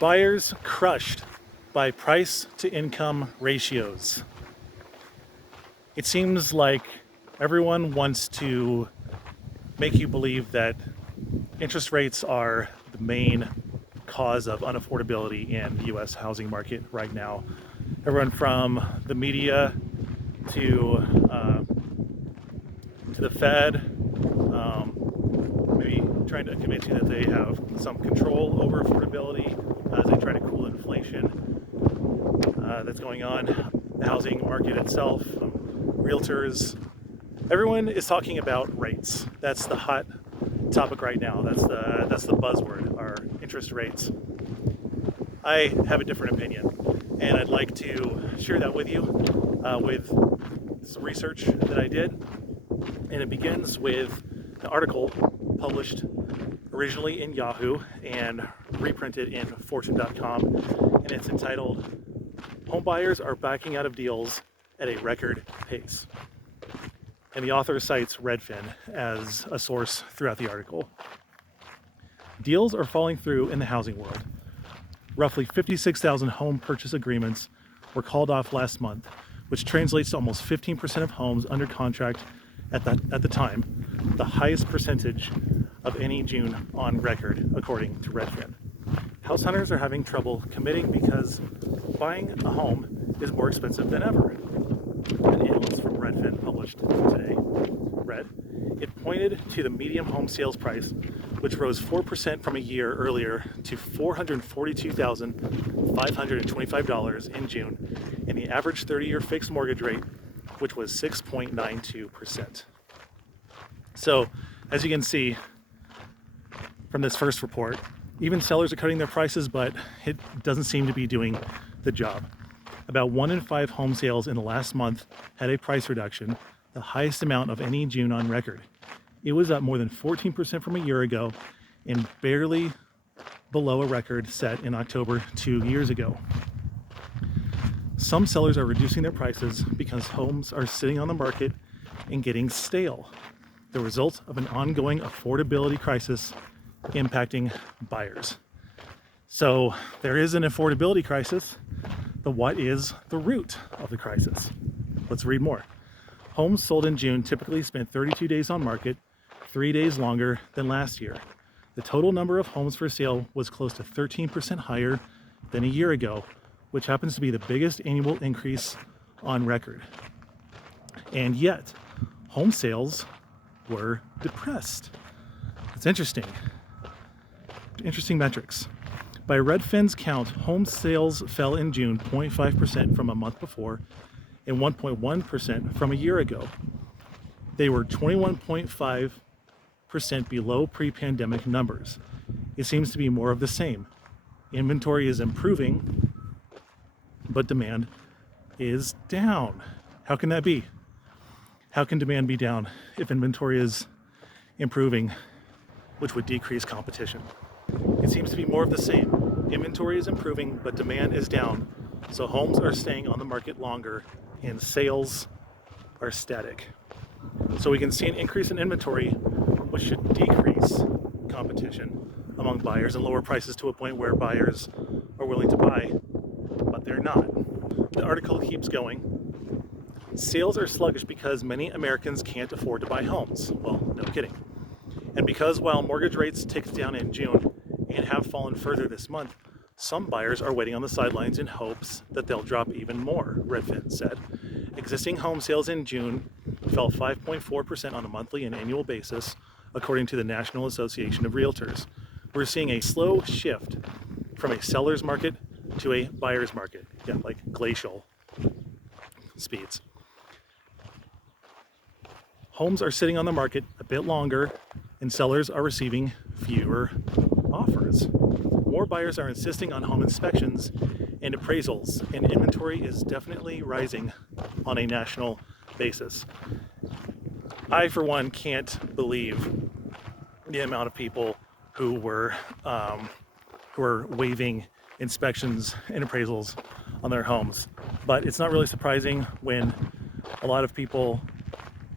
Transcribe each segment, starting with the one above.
Buyers crushed by price to income ratios. It seems like everyone wants to make you believe that interest rates are the main cause of unaffordability in the US housing market right now. Everyone from the media to the Fed, maybe trying to convince you that they have some control over affordability as they try to cool inflation that's going on. The housing market itself, realtors, everyone is talking about rates. That's the hot topic right now. That's the buzzword, our interest rates. I have a different opinion, and I'd like to share that with you with some research that I did. And it begins with an article published originally in Yahoo and reprinted in Fortune.com, and it's entitled "Homebuyers are backing out of deals at a record pace." And the author cites Redfin as a source throughout the article. Deals are falling through in the housing world. Roughly 56,000 home purchase agreements were called off last month, which translates to almost 15% of homes under contract at the time, the highest percentage of any June on record, according to Redfin. House hunters are having trouble committing because buying a home is more expensive than ever. An analyst from Redfin published today read, it pointed to the median home sales price, which rose 4% from a year earlier to $442,525 in June, and the average 30-year fixed mortgage rate, which was 6.92%. So, as you can see from this first report, even sellers are cutting their prices, but it doesn't seem to be doing the job. About 1 in 5 home sales in the last month had a price reduction, the highest amount of any June on record. It was up more than 14% from a year ago and barely below a record set in October 2 years ago. Some sellers are reducing their prices because homes are sitting on the market and getting stale, the result of an ongoing affordability crisis impacting buyers. So there is an affordability crisis, but what is the root of the crisis? Let's read more. Homes sold in June typically spent 32 days on market, 3 days longer than last year. The total number of homes for sale was close to 13% higher than a year ago, which happens to be the biggest annual increase on record. And yet, home sales were depressed. It's interesting. Interesting metrics. By Redfin's count, home sales fell in June 0.5% from a month before and 1.1% from a year ago. They were 21.5% below pre-pandemic numbers. It seems to be more of the same. Inventory is improving, but demand is down. How can that be? How can demand be down if inventory is improving, which would decrease competition? It seems to be more of the same. Inventory is improving, but demand is down. So homes are staying on the market longer and sales are static. So we can see an increase in inventory, which should decrease competition among buyers and lower prices to a point where buyers are willing to buy, but they're not. The article keeps going. Sales are sluggish because many Americans can't afford to buy homes. Well, no kidding. And because while mortgage rates ticked down in June and have fallen further this month, some buyers are waiting on the sidelines in hopes that they'll drop even more, Redfin said. Existing home sales in June fell 5.4% on a monthly and annual basis, according to the National Association of Realtors. We're seeing a slow shift from a seller's market to a buyer's market. Yeah, like glacial speeds. Homes are sitting on the market a bit longer, and sellers are receiving fewer offers. More buyers are insisting on home inspections and appraisals, and inventory is definitely rising on a national basis. I, for one, can't believe the amount of people who were waiving inspections and appraisals on their homes. But it's not really surprising when a lot of people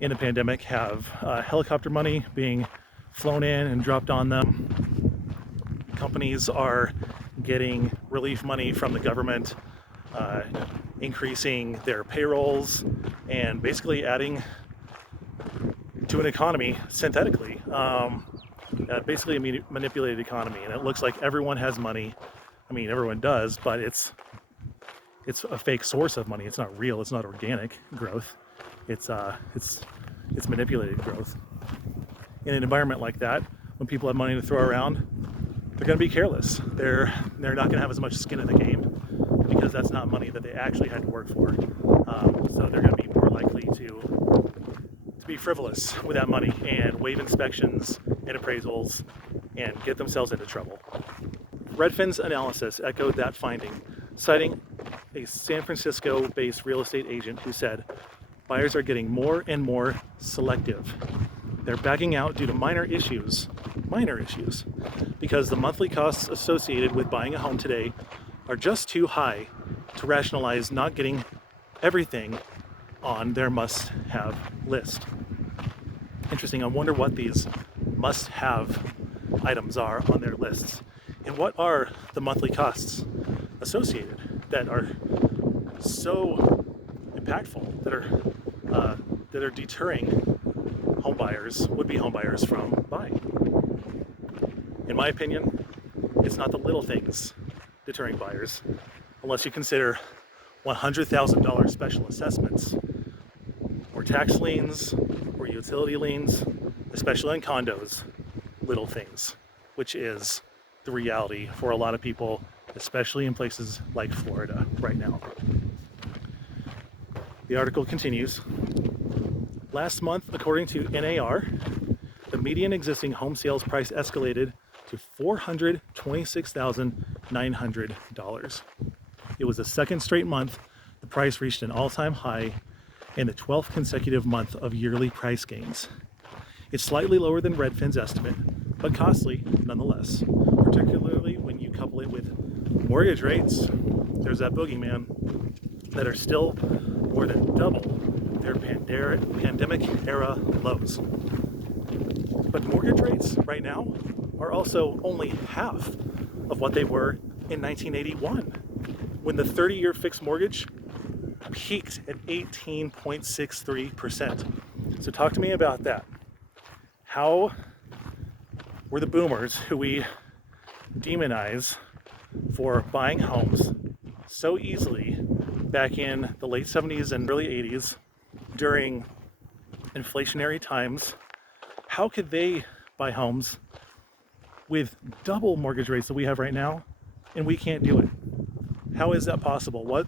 in the pandemic have helicopter money being flown in and dropped on them. companies are getting relief money from the government, increasing their payrolls, and basically adding to an economy synthetically. Basically a manipulated economy, and it looks like everyone has money. I mean, everyone does, but it's a fake source of money. It's not real. It's not organic growth. It's manipulated growth. In an environment like that, when people have money to throw around, they're going to be careless. They're not going to have as much skin in the game because that's not money that they actually had to work for. So they're going to be more likely to be frivolous with that money and waive inspections and appraisals and get themselves into trouble. Redfin's analysis echoed that finding, citing a San Francisco-based real estate agent who said, buyers are getting more and more selective. They're backing out due to minor issues, because the monthly costs associated with buying a home today are just too high to rationalize not getting everything on their must-have list. Interesting. I wonder what these must-have items are on their lists, and what are the monthly costs associated that are so impactful, that are deterring would-be home buyers from buying. In my opinion, it's not the little things deterring buyers, unless you consider $100,000 special assessments, or tax liens, or utility liens, especially in condos, little things, which is the reality for a lot of people, especially in places like Florida right now. The article continues. Last month, according to NAR, the median existing home sales price escalated to $426,900. It was the second straight month the price reached an all-time high and the 12th consecutive month of yearly price gains. It's slightly lower than Redfin's estimate, but costly nonetheless, particularly when you couple it with mortgage rates, there's that boogeyman, that are still more than double their pandemic-era lows. But mortgage rates right now are also only half of what they were in 1981, when the 30-year fixed mortgage peaked at 18.63%. So talk to me about that. How were the boomers, who we demonize for buying homes so easily back in the late 70s and early 80s during inflationary times, how could they buy homes with double mortgage rates that we have right now, and we can't do it? How is that possible? What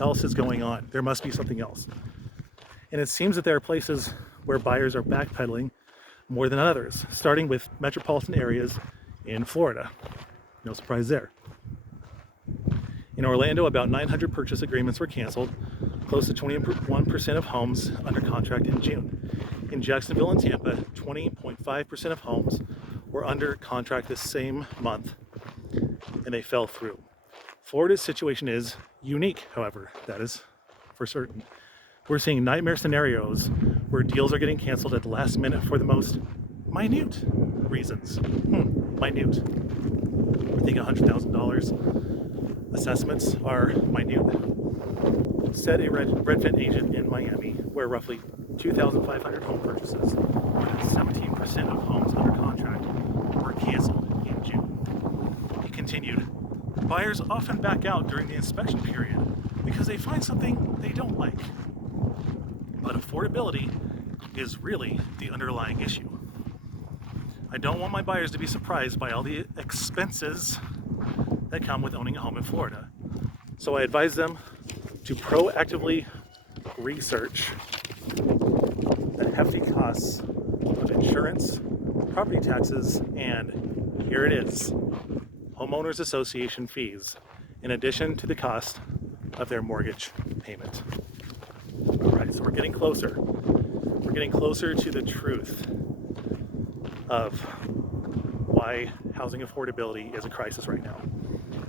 else is going on? There must be something else. And it seems that there are places where buyers are backpedaling more than others, starting with metropolitan areas in Florida. No surprise there. In Orlando, about 900 purchase agreements were canceled, close to 21% of homes under contract in June. In Jacksonville and Tampa, 20.5% of homes were under contract this same month, and they fell through. Florida's situation is unique, however, that is for certain. We're seeing nightmare scenarios where deals are getting canceled at the last minute for the most minute reasons. Minute. I think $100,000 assessments are minute. Said a Redfin agent in Miami, where roughly 2,500 home purchases, more than 17% of homes under contract, were canceled in June. He continued, buyers often back out during the inspection period because they find something they don't like. But affordability is really the underlying issue. I don't want my buyers to be surprised by all the expenses that come with owning a home in Florida. So I advise them to proactively research the hefty costs of insurance, property taxes, and here it is, homeowners association fees, in addition to the cost of their mortgage payment. All right, so we're getting closer. We're getting closer to the truth of why housing affordability is a crisis right now.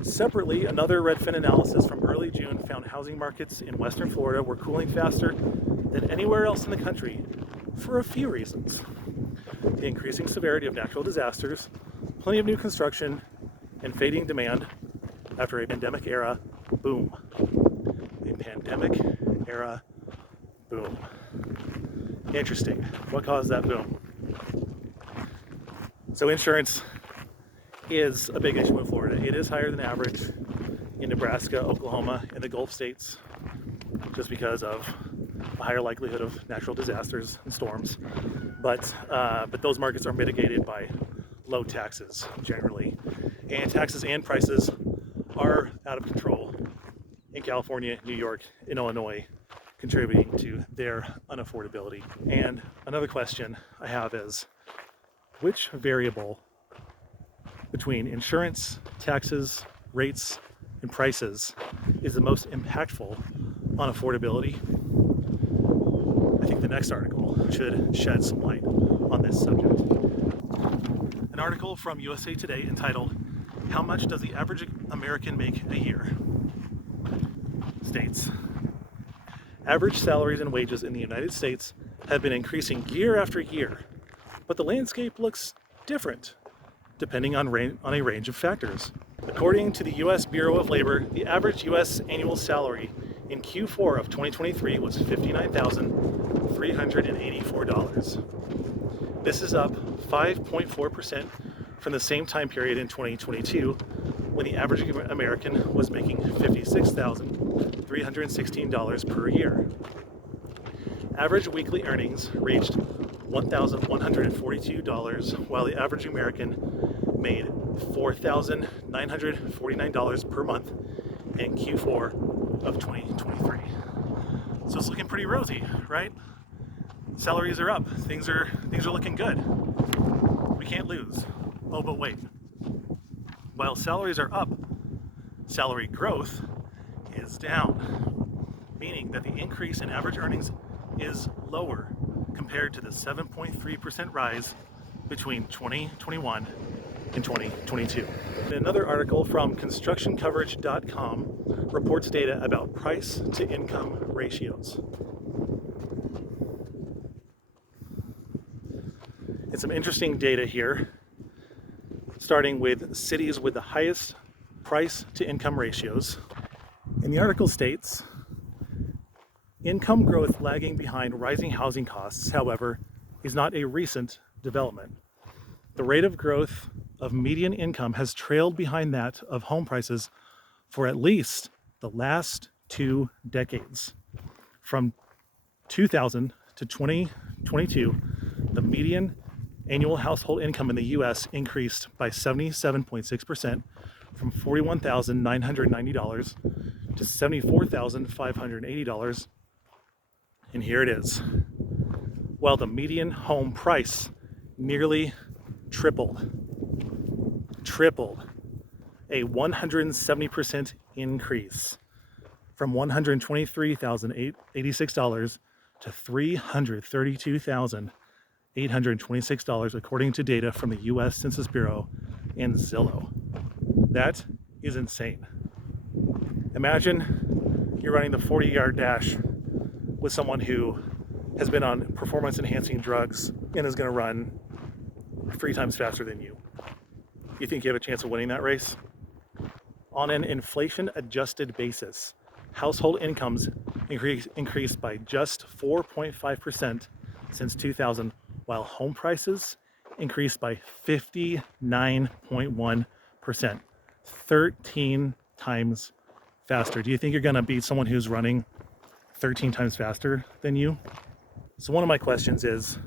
Separately, another Redfin analysis from early June found housing markets in Western Florida were cooling faster than anywhere else in the country for a few reasons. The increasing severity of natural disasters, plenty of new construction, and fading demand after a pandemic era boom. A pandemic era boom. Interesting. What caused that boom? So insurance is a big issue in Florida. It is higher than average in Nebraska, Oklahoma, and the Gulf states, just because of a higher likelihood of natural disasters and storms. But those markets are mitigated by low taxes generally, and taxes and prices are out of control in California, New York, and Illinois, contributing to their unaffordability. And another question I have is, which variable between insurance, taxes, rates, and prices is the most impactful on affordability? I think the next article should shed some light on this subject. An article from USA Today entitled, "How much does the average American make a year?" states, average salaries and wages in the United States have been increasing year after year, but the landscape looks different depending on a range of factors. According to the U.S. Bureau of Labor, the average U.S. annual salary in Q4 of 2023 was $59,384. This is up 5.4% from the same time period in 2022, when the average American was making $56,316 per year. Average weekly earnings reached $1,142, while the average American made $4,949 per month in Q4 of 2023. So it's looking pretty rosy, right? Salaries are up. Things are looking good. We can't lose. Oh, but wait. While salaries are up, salary growth is down, meaning that the increase in average earnings is lower compared to the 7.3% rise between 2021 and 2022. Another article from constructioncoverage.com reports data about price to income ratios. And some interesting data here, starting with cities with the highest price to income ratios. And the article states, income growth lagging behind rising housing costs, however, is not a recent development. The rate of growth of median income has trailed behind that of home prices for at least the last 2 decades. From 2000 to 2022, the median annual household income in the U.S. increased by 77.6%, from $41,990 to $74,580. And here it is. While the median home price nearly tripled, a 170% increase from $123,086 to $332,826, according to data from the U.S. Census Bureau and Zillow. That is insane. Imagine you're running the 40-yard dash with someone who has been on performance-enhancing drugs and is going to run 3 times faster than you. You think you have a chance of winning that race? On an inflation-adjusted basis, household incomes increased by just 4.5% since 2000, while home prices increased by 59.1%, 13 times faster. Do you think you're going to beat someone who's running 13 times faster than you? So one of my questions is,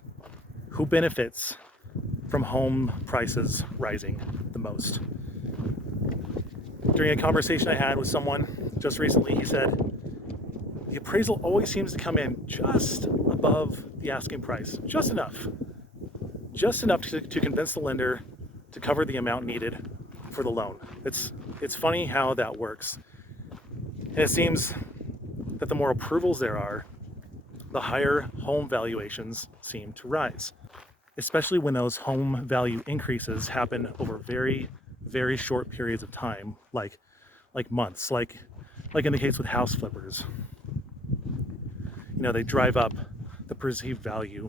who benefits from home prices rising the most? During a conversation I had with someone just recently, he said, the appraisal always seems to come in just above the asking price, just enough to convince the lender to cover the amount needed for the loan. It's funny how that works. And it seems that the more approvals there are, the higher home valuations seem to rise, especially when those home value increases happen over very, very short periods of time, like months, like in the case with house flippers. You know, they drive up the perceived value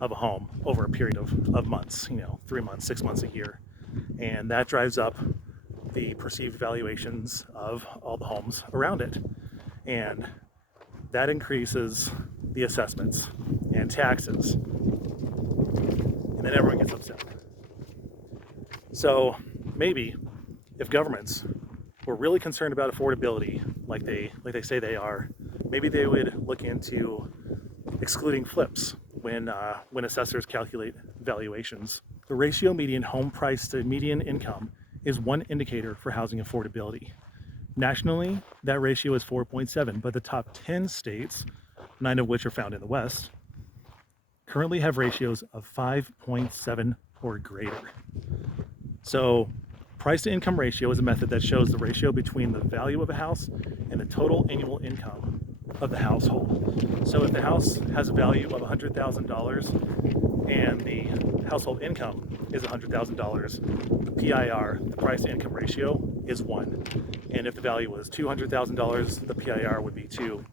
of a home over a period of months, 3 months, 6 months, a year. And that drives up the perceived valuations of all the homes around it. And that increases the assessments and taxes. And then everyone gets upset. So maybe if governments were really concerned about affordability, like they say they are, maybe they would look into excluding flips when assessors calculate valuations. The ratio median home price to median income is one indicator for housing affordability. Nationally, that ratio is 4.7, but the top 10 states, 9 of which are found in the West, currently have ratios of 5.7 or greater. So price to income ratio is a method that shows the ratio between the value of a house and the total annual income of the household. So if the house has a value of $100,000 and the household income is $100,000, the PIR, the price to income ratio, is 1. And if the value was $200,000, the PIR would be 2,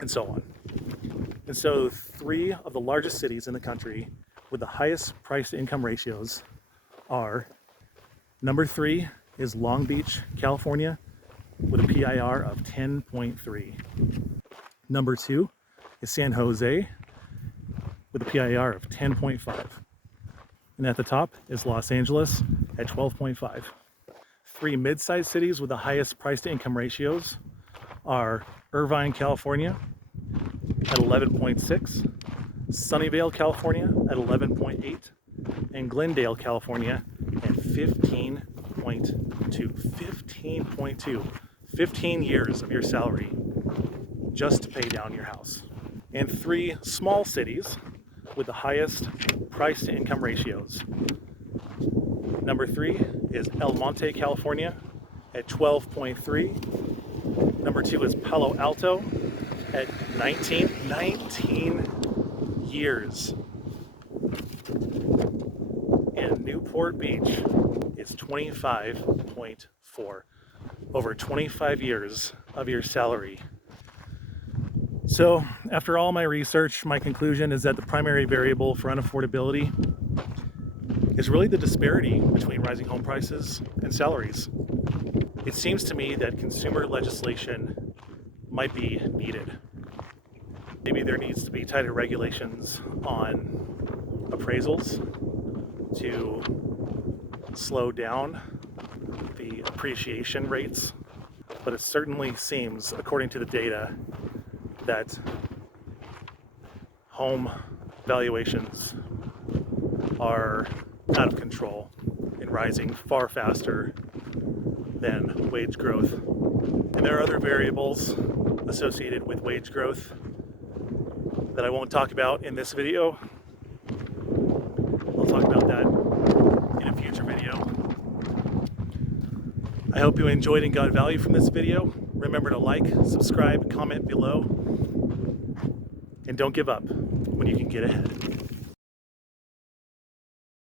and so on. And so 3 of the largest cities in the country with the highest price to income ratios are: number 3 is Long Beach, California, with a PIR of 10.3. Number 2 is San Jose with a PIR of 10.5. And at the top is Los Angeles at 12.5. 3 mid-sized cities with the highest price to income ratios are Irvine, California at 11.6, Sunnyvale, California at 11.8, and Glendale, California at 15.2. 15.2. 15 years of your salary just to pay down your house. And 3 small cities with the highest price to income ratios. Number 3 is El Monte, California at 12.3. Number 2 is Palo Alto at 19 years. And Newport Beach is 25.4. Over 25 years of your salary. So after all my research, my conclusion is that the primary variable for unaffordability is really the disparity between rising home prices and salaries. It seems to me that consumer legislation might be needed. Maybe there needs to be tighter regulations on appraisals to slow down the appreciation rates. But it certainly seems, according to the data, that home valuations are out of control and rising far faster than wage growth. And there are other variables associated with wage growth that I won't talk about in this video. I'll talk about that in a future video. I hope you enjoyed and got value from this video. Remember to like, subscribe, comment below, and don't give up when you can get ahead.